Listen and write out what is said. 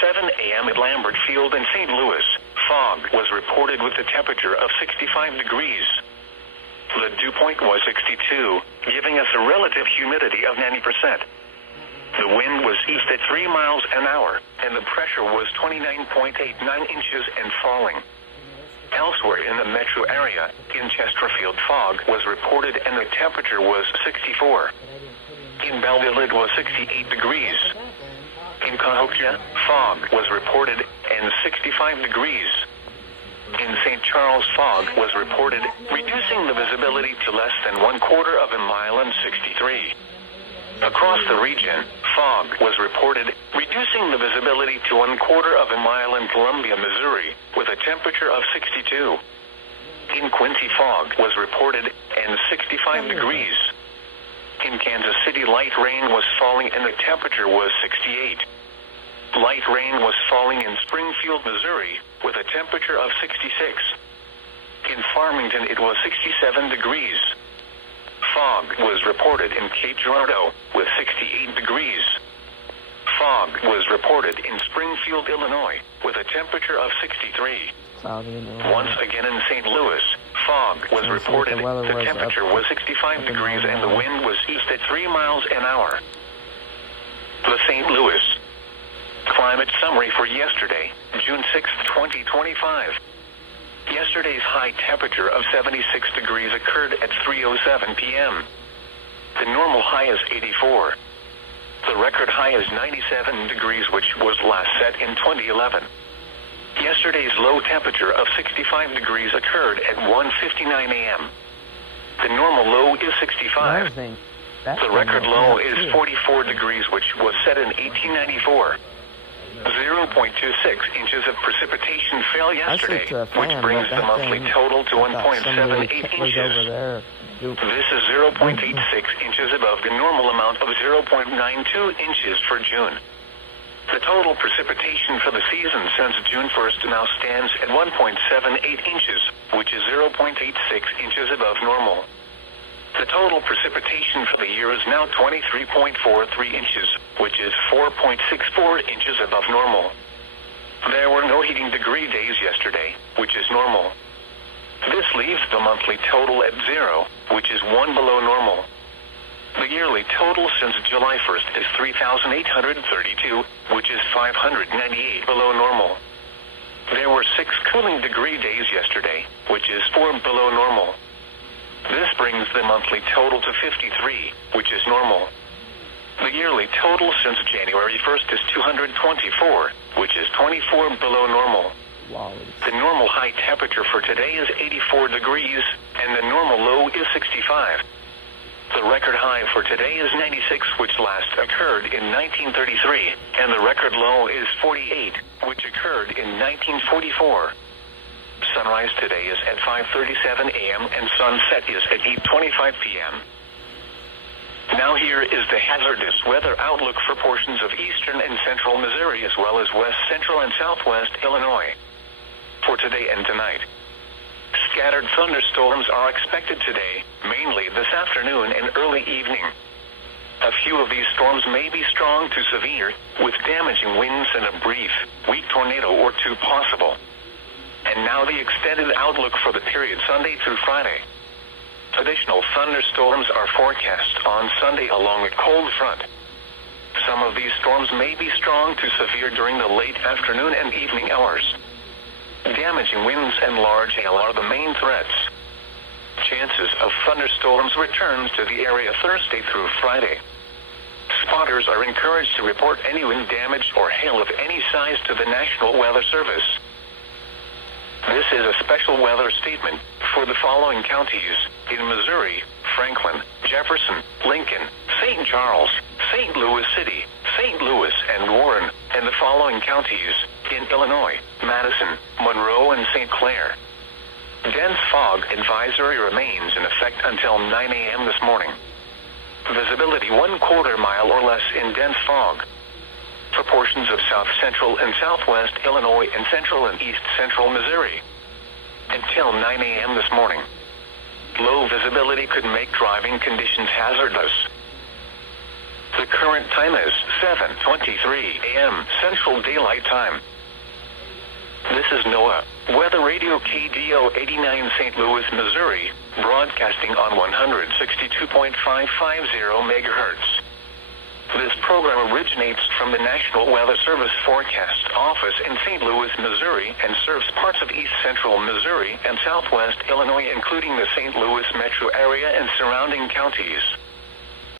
7 a.m. at Lambert Field in St. Louis, fog was reported with a temperature of 65 degrees. The dew point was 62, giving us a relative humidity of 90%. The wind was east at 3 miles an hour, and the pressure was 29.89 inches and falling. Elsewhere in the metro area, in Chesterfield, fog was reported and the temperature was 64. In Belleville, it was 68 degrees. In Cahokia, fog was reported and 65 degrees. In St. Charles, fog was reported, reducing the visibility to less than 1/4 of a mile and 63. Across the region, fog was reported, reducing the visibility to 1/4 of a mile in Columbia, Missouri, with a temperature of 62. In Quincy, fog was reported and 65 degrees. In Kansas City, light rain was falling and the temperature was 68. Light rain was falling in Springfield, Missouri, with a temperature of 66. In Farmington, it was 67 degrees. Fog was reported in Cape Girardeau with 68 degrees. Fog was reported in Springfield, Illinois, with a temperature of 63. Once again in St. Louis, fog was reported. The temperature was 65 degrees and the wind was east at 3 miles an hour. The St. Louis climate summary for yesterday, June 6, 2025. Yesterday's high temperature of 76 degrees occurred at 3:07 p.m. The normal high is 84. The record high is 97 degrees, which was last set in 2011. Yesterday's low temperature of 65 degrees occurred at 1:59 a.m. The normal low is 65. The record low is 44 degrees, which was set in 1894. 0.26 inches of precipitation fell yesterday, which brings the monthly total to 1.78 inches. This is 0.86 inches above the normal amount of 0.92 inches for June. The total precipitation for the season since June 1st now stands at 1.78 inches, which is 0.86 inches above normal. The total precipitation for the year is now 23.43 inches, which is 4.64 inches above normal. There were no heating degree days yesterday, which is normal. This leaves the monthly total at 0, which is 1 below normal. The yearly total since July 1st is 3,832, which is 598 below normal. There were 6 cooling degree days yesterday, which is 4 below normal. This brings the monthly total to 53, which is normal. The yearly total since January 1st is 224, which is 24 below normal. Wow. The normal high temperature for today is 84 degrees, and the normal low is 65. The record high for today is 96, which last occurred in 1933, and the record low is 48, which occurred in 1944. Sunrise today is at 5:37 a.m. and sunset is at 8:25 p.m. Now here is the hazardous weather outlook for portions of eastern and central Missouri as well as west central and southwest Illinois. For today and tonight, scattered thunderstorms are expected today, mainly this afternoon and early evening. A few of these storms may be strong to severe, with damaging winds and a brief, weak tornado or two possible. And now the extended outlook for the period Sunday through Friday. Additional thunderstorms are forecast on Sunday along a cold front. Some of these storms may be strong to severe during the late afternoon and evening hours. Damaging winds and large hail are the main threats. Chances of thunderstorms returns to the area Thursday through Friday. Spotters are encouraged to report any wind damage or hail of any size to the National Weather Service. This is a special weather statement for the following counties in Missouri: Franklin, Jefferson, Lincoln, St. Charles, St. Louis City, St. Louis, and Warren, and the following counties in Illinois: Madison, Monroe, and St. Clair. Dense fog advisory remains in effect until 9 a.m. this morning. Visibility 1/4 mile or less in dense fog. For portions of south central and southwest Illinois and central and east central Missouri. Until 9 a.m. this morning. Low visibility could make driving conditions hazardous. The current time is 7:23 a.m. Central Daylight Time. This is NOAA Weather Radio KDO89 St. Louis, Missouri, broadcasting on 162.550 megahertz. This program originates from the National Weather Service Forecast Office in St. Louis, Missouri, and serves parts of east central Missouri and southwest Illinois, including the St. Louis metro area and surrounding counties.